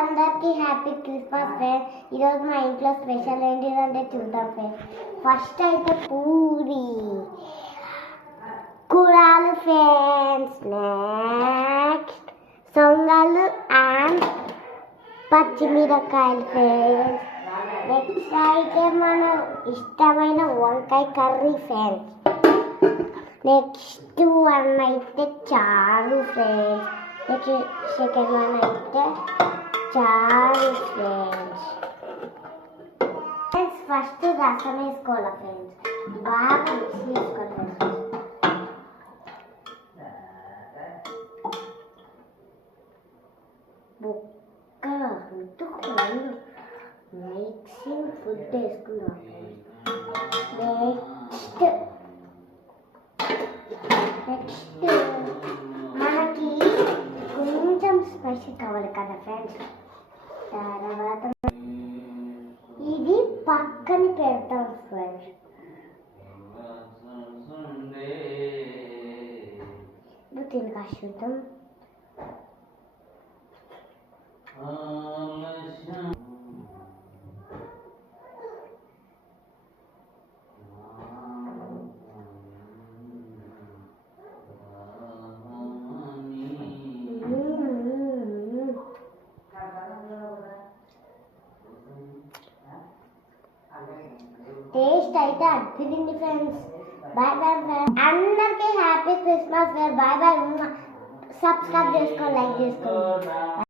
అందరికీ happy Christmas friends. ఈరోజు మా ఇంట్లో స్పెషల్ ఏంటిదంటే చూద్దాం ఫ్రెండ్స్. ఫస్ట్ అయితే పూరి కూరలు ఫ్రెండ్స్, నెక్స్ట్ సొంగలు అండ్ పచ్చిమిరకాయలు ఫ్రెండ్స్, నెక్స్ట్ అయితే మన ఇష్టమైన వంకాయ కర్రీ ఫ్రెండ్స్, నెక్స్ట్ వన్ అయితే చారు ఫ్రెండ్స్, నెక్స్ట్ సెకండ్ వన్ అయితే చారు ఫ్రెండ్స్. ఫస్ట్ రసం వేసుకోవాలి ఫ్రెండ్స్, బాగా మిక్స్ చేసుకోవాలి ఫ్రెండ్స్. బొక్క ఉతుకులు మిక్సింగ్ ఫుడ్ వేసుకున్నాం. నెక్స్ట్ మనకి కొంచెం స్పైసీ కావాలి కదా ఫ్రెండ్స్. తర్వాత ఇది పక్కన పెడతాం ఫ్రెండ్స్. తినగా చూద్దాం. టేస్ట్ అయితే అద్భుతంగా ఫ్రెండ్స్. బాయ్ బాయ్ ఫ్రెండ్స్, అందరికీ happy Christmas. Bye bye. Subscribe చేసుకోండి, లైక్ చేసుకోండి.